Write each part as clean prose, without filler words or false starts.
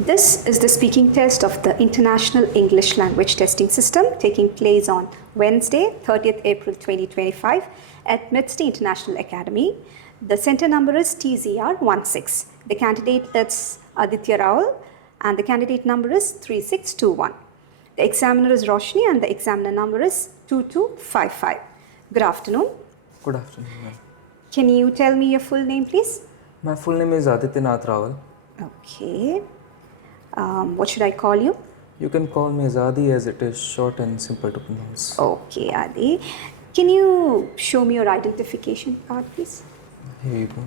This is the speaking test of the International English Language Testing System taking place on Wednesday, 30th April 2025 at MITST International Academy. The center number is TZR16. The candidate is Aditya Raul and the candidate number is 3621. The examiner is Roshni and the examiner number is 2255. Good afternoon. Good afternoon, ma'am. Can you tell me your full name, please? My full name is Aditya Raul. Okay. What should I call you? You can call me as Adi as it is short and simple to pronounce. Okay, Adi. Can you show me your identification card, please? Here you go.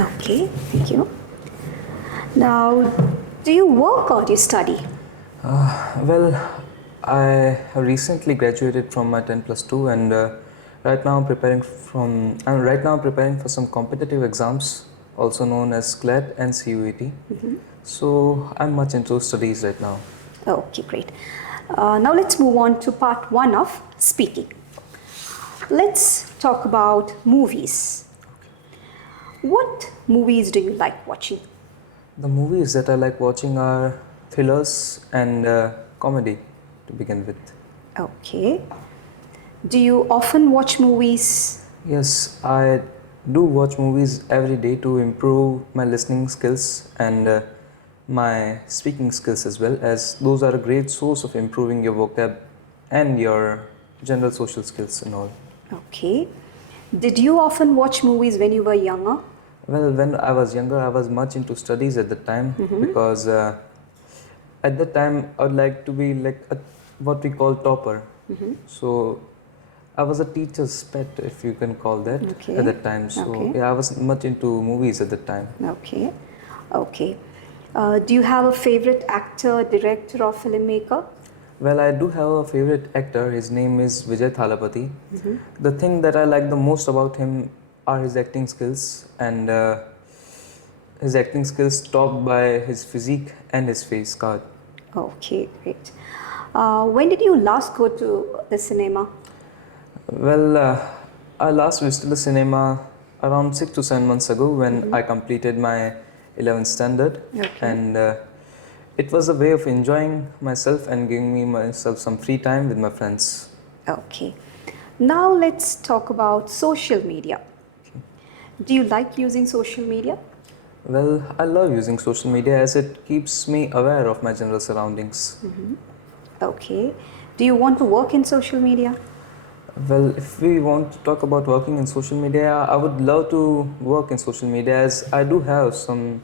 Okay, thank you. Now, do you work or do you study? Well, I have recently graduated from my 10+2 and right now I'm preparing for some competitive exams, also known as CLET and CUET. So I'm much into studies right now. Okay, great. Now let's move on to part 1 of speaking. Let's talk about movies. What movies do you like watching? The movies that I like watching are thrillers and comedy to begin with. Okay. Do you often watch movies? Yes, I do watch movies every day to improve my listening skills and my speaking skills as well, as those are a great source of improving your vocab and your general social skills and all. Okay. Did you often watch movies when you were younger? Well, when I was younger, I was much into studies at the time because at that time I would like to be like what we call topper. So I was a teacher's pet, if you can call that, at that time. So yeah, I was much into movies at the time. Okay. Okay. Do you have a favorite actor, director or filmmaker? Well, I do have a favorite actor. His name is Vijay Thalapathy. The thing that I like the most about him are his acting skills, and his acting skills topped by his physique and his face card. Okay, great. When did you last go to the cinema? Well, I last visited the cinema around 6 to 7 months ago when I completed my 11th standard, and it was a way of enjoying myself and giving myself some free time with my friends. Okay. Now let's talk about social media. Do you like using social media? Well, I love using social media as it keeps me aware of my general surroundings. Okay. Do you want to work in social media? Well, if we want to talk about working in social media, I would love to work in social media as I do have some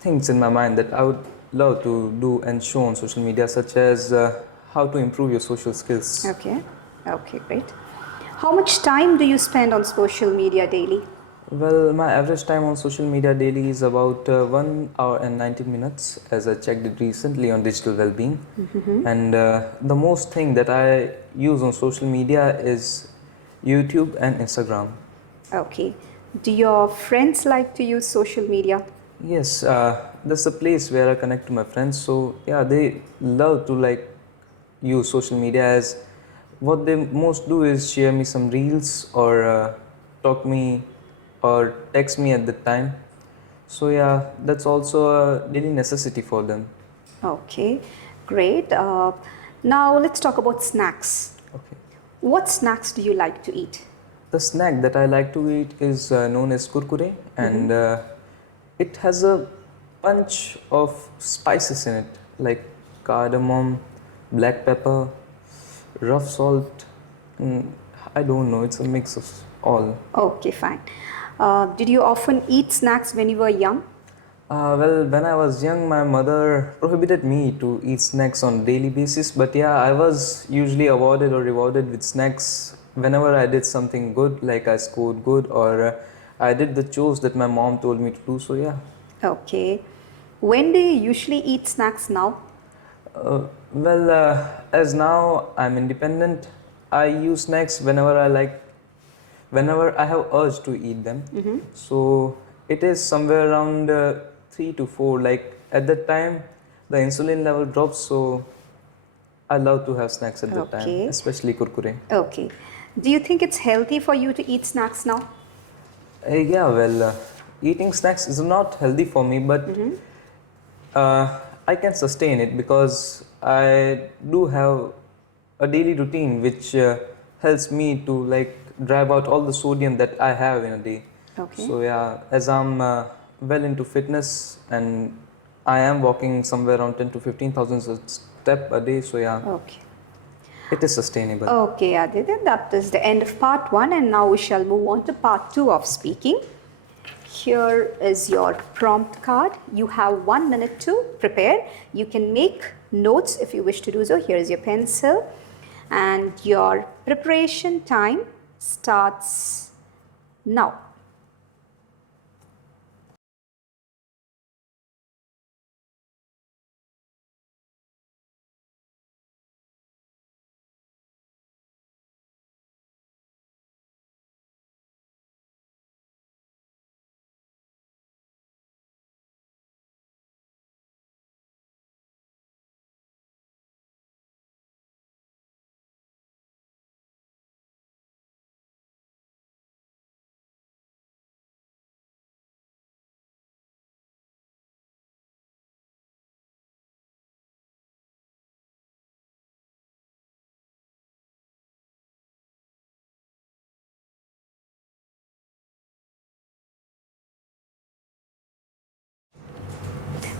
things in my mind that I would love to do and show on social media, such as how to improve your social skills. Okay. Okay, great. How much time do you spend on social media daily? Well, my average time on social media daily is about 1 hour and 90 minutes, as I checked it recently on digital well-being. And the most thing that I use on social media is YouTube and Instagram. Okay. Do your friends like to use social media? Yes, that's the place where I connect to my friends. So yeah, they love to use social media, as what they most do is share me some reels or talk me or text me at the time. So yeah, that's also a daily necessity for them. Okay, great. Now let's talk about snacks. Okay. What snacks do you like to eat? The snack that I like to eat is known as kurkure, and it has a bunch of spices in it, like cardamom, black pepper, rough salt, and I don't know, it's a mix of all. Okay, fine. Did you often eat snacks when you were young? Well, when I was young, my mother prohibited me to eat snacks on a daily basis, but yeah, I was usually awarded or rewarded with snacks whenever I did something good, like I scored good or I did the chores that my mom told me to do, so yeah. Okay. When do you usually eat snacks now? Well, as now I'm independent, I use snacks whenever I have urge to eat them. So it is somewhere around 3 to 4. Like at that time, the insulin level drops, so I love to have snacks at that time, especially kurkure. Okay. Do you think it's healthy for you to eat snacks now? Yeah, well, eating snacks is not healthy for me, but I can sustain it because I do have a daily routine which helps me to like drive out all the sodium that I have in a day. Okay. So yeah, as I'm well into fitness and I am walking somewhere around 10 to 15,000 steps a day. So yeah, Okay. it is sustainable. Okay, Aditya, that is the end of part 1, and now we shall move on to part 2 of speaking. Here is your prompt card. You have 1 minute to prepare. You can make notes if you wish to do so. Here is your pencil, and your preparation time starts now.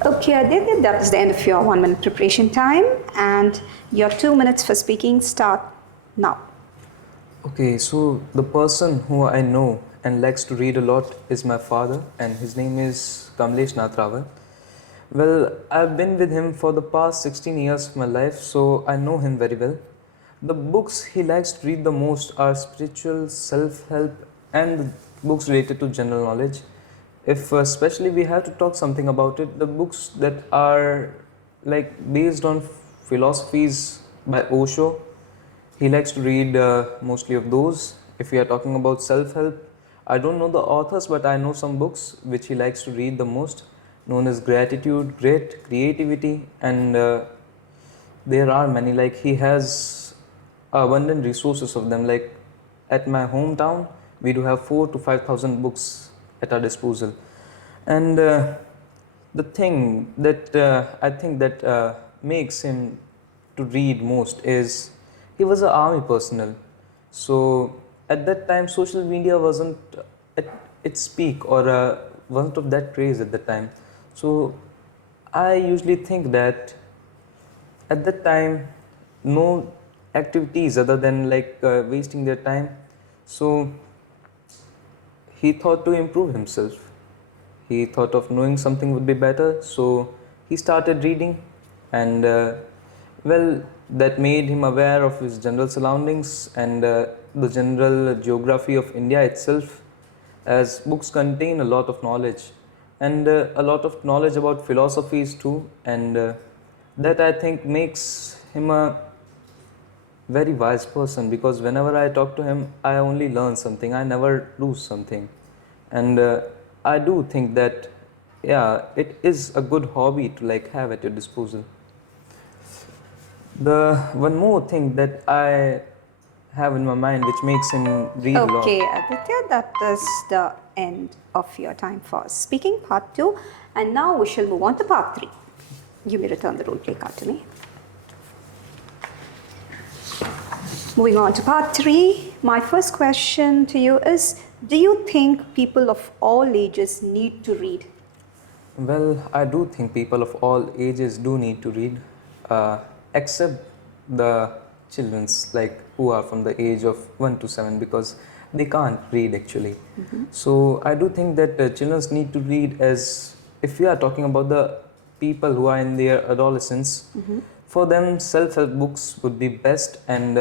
Okay, Aditya, that is the end of your 1 minute preparation time, and your 2 minutes for speaking start now. Okay, so the person who I know and likes to read a lot is my father, and his name is 𝐃𝐨𝐰𝐧𝐞. Well, I've been with him for the past 16 years of my life, so I know him very well. The books he likes to read the most are spiritual, self-help, and books related to general knowledge. If especially we have to talk something about it, the books that are like based on philosophies by Osho, he likes to read mostly of those. If we are talking about self-help, I don't know the authors, but I know some books which he likes to read the most, known as Gratitude, Grit, Creativity, and there are many. Like he has abundant resources of them. Like at my hometown, we do have 4 to 5,000 books at our disposal, and the thing that I think that makes him to read most is he was an army personnel. So at that time, social media wasn't at its peak or wasn't of that craze at that time. So I usually think that at that time, no activities other than like wasting their time. So he thought to improve himself. He thought of knowing something would be better, so he started reading, and well, that made him aware of his general surroundings and the general geography of India itself, as books contain a lot of knowledge and a lot of knowledge about philosophies too, and that I think makes him a very wise person, because whenever I talk to him, I only learn something, I never lose something. And I do think that, yeah, it is a good hobby to like have at your disposal. The one more thing that I have in my mind which makes him read a lot. Okay, Aditya, that is the end of your time for speaking, part 2. And now we shall move on to part 3. You may return the role play card to me. Moving on to part 3, my first question to you is, do you think people of all ages need to read? Well, I do think people of all ages do need to read, except the children's, like who are from the age of 1 to 7, because they can't read actually. So I do think that children need to read, as if we are talking about the people who are in their adolescence, for them self-help books would be best, and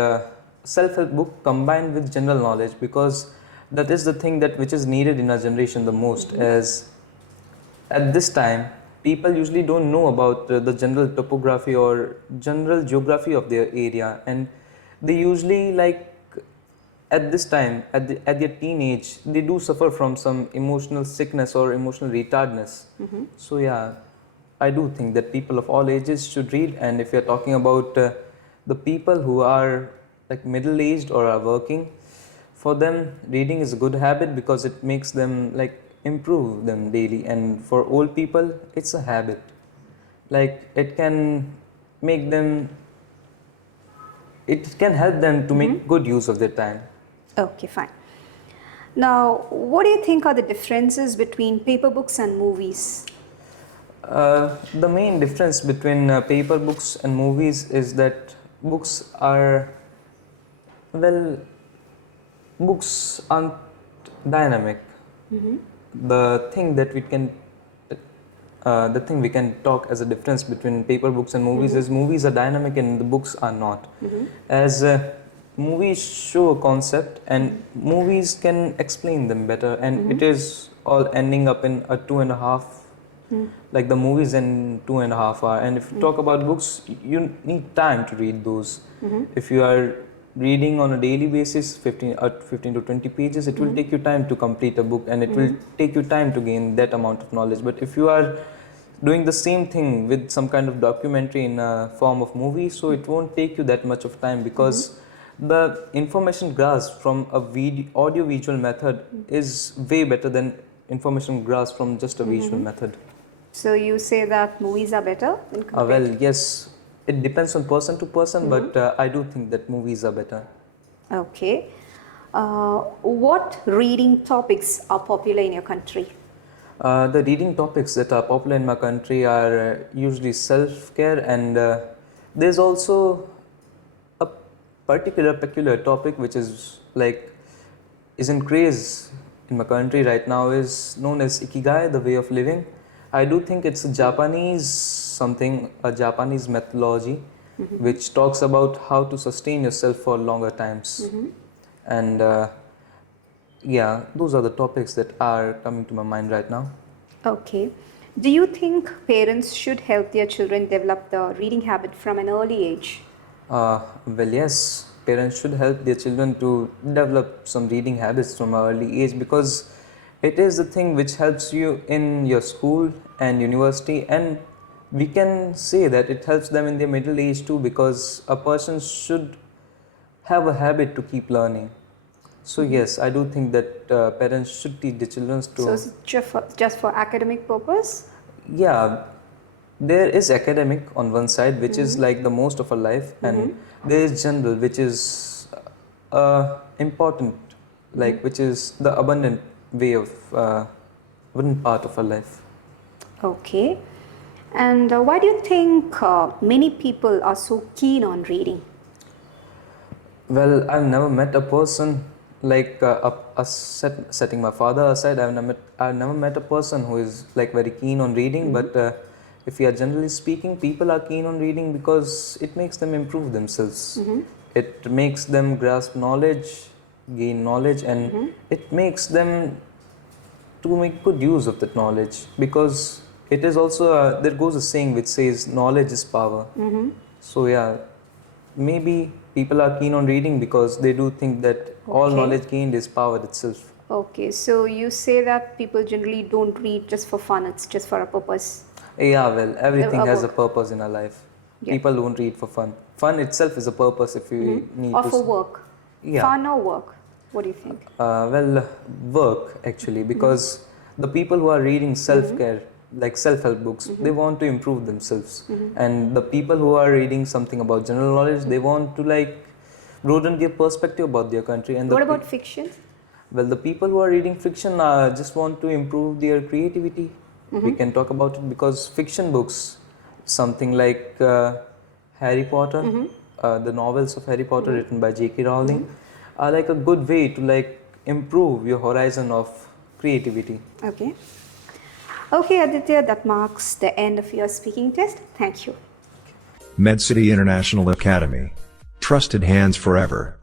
self-help book combined with general knowledge, because that is the thing that which is needed in our generation the most, as at this time people usually don't know about the general topography or general geography of their area, and they usually like at this time at their teenage they do suffer from some emotional sickness or emotional retardness. So yeah, I do think that people of all ages should read, and if you're talking about the people who are like middle-aged or are working, for them reading is a good habit because it makes them like improve them daily, and for old people it's a habit, like it can make them, it can help them to make good use of their time. Okay, fine. Now, what do you think are the differences between paper books and movies? The main difference between paper books and movies is that books are, well, books aren't dynamic. The thing that we can, the thing we can talk as a difference between paper books and movies is movies are dynamic and the books are not. As movies show a concept and movies can explain them better, and it is all ending up in a 2.5, like the movies in 2.5 hours. And if you talk about books, you need time to read those. If you are reading on a daily basis 15 to 20 pages, it will take you time to complete a book, and it will take you time to gain that amount of knowledge. But if you are doing the same thing with some kind of documentary in a form of movie, so it won't take you that much of time, because the information grasped from a audio visual method is way better than information grasped from just a visual method. So you say that movies are better in Well, yes, it depends on person to person, but I do think that movies are better. Okay. What reading topics are popular in your country? The reading topics that are popular in my country are usually self-care, and there's also a peculiar topic which is like is in craze in my country right now, is known as Ikigai, the way of living. I do think it's a Japanese methodology which talks about how to sustain yourself for longer times. And yeah, those are the topics that are coming to my mind right now. Okay. Do you think parents should help their children develop the reading habit from an early age? Well, yes, parents should help their children to develop some reading habits from an early age, because it is the thing which helps you in your school and university, and we can say that it helps them in their middle age too, because a person should have a habit to keep learning. So yes, I do think that parents should teach the children to... So is it just for academic purpose? Yeah, there is academic on one side, which is like the most of our life, and there is general, which is important, like which is the abundant way of abundant part of our life. Okay. And why do you think many people are so keen on reading? Well, I've never met a person like setting my father aside. I've never met a person who is like very keen on reading. But if we are generally speaking, people are keen on reading because it makes them improve themselves. It makes them grasp knowledge, gain knowledge, and it makes them to make good use of that knowledge, because it is also there goes a saying which says knowledge is power. So yeah, maybe people are keen on reading because they do think that all knowledge gained is power itself. Okay, so you say that people generally don't read just for fun, it's just for a purpose. Yeah, well, everything has a purpose in our life. People don't read for fun. Fun itself is a purpose if you need or to... for work. Yeah. Fun or work? What do you think? Well, work actually, because the people who are reading self-care, like self-help books, they want to improve themselves. And the people who are reading something about general knowledge, they want to like broaden their perspective about their country. And What about fiction? Well, the people who are reading fiction just want to improve their creativity. We can talk about it, because fiction books, something like Harry Potter, the novels of Harry Potter written by J.K. Rowling, are like a good way to like improve your horizon of creativity. Okay. Okay, Aditya, that marks the end of your speaking test. Thank you. MedCity International Academy. Trusted hands forever.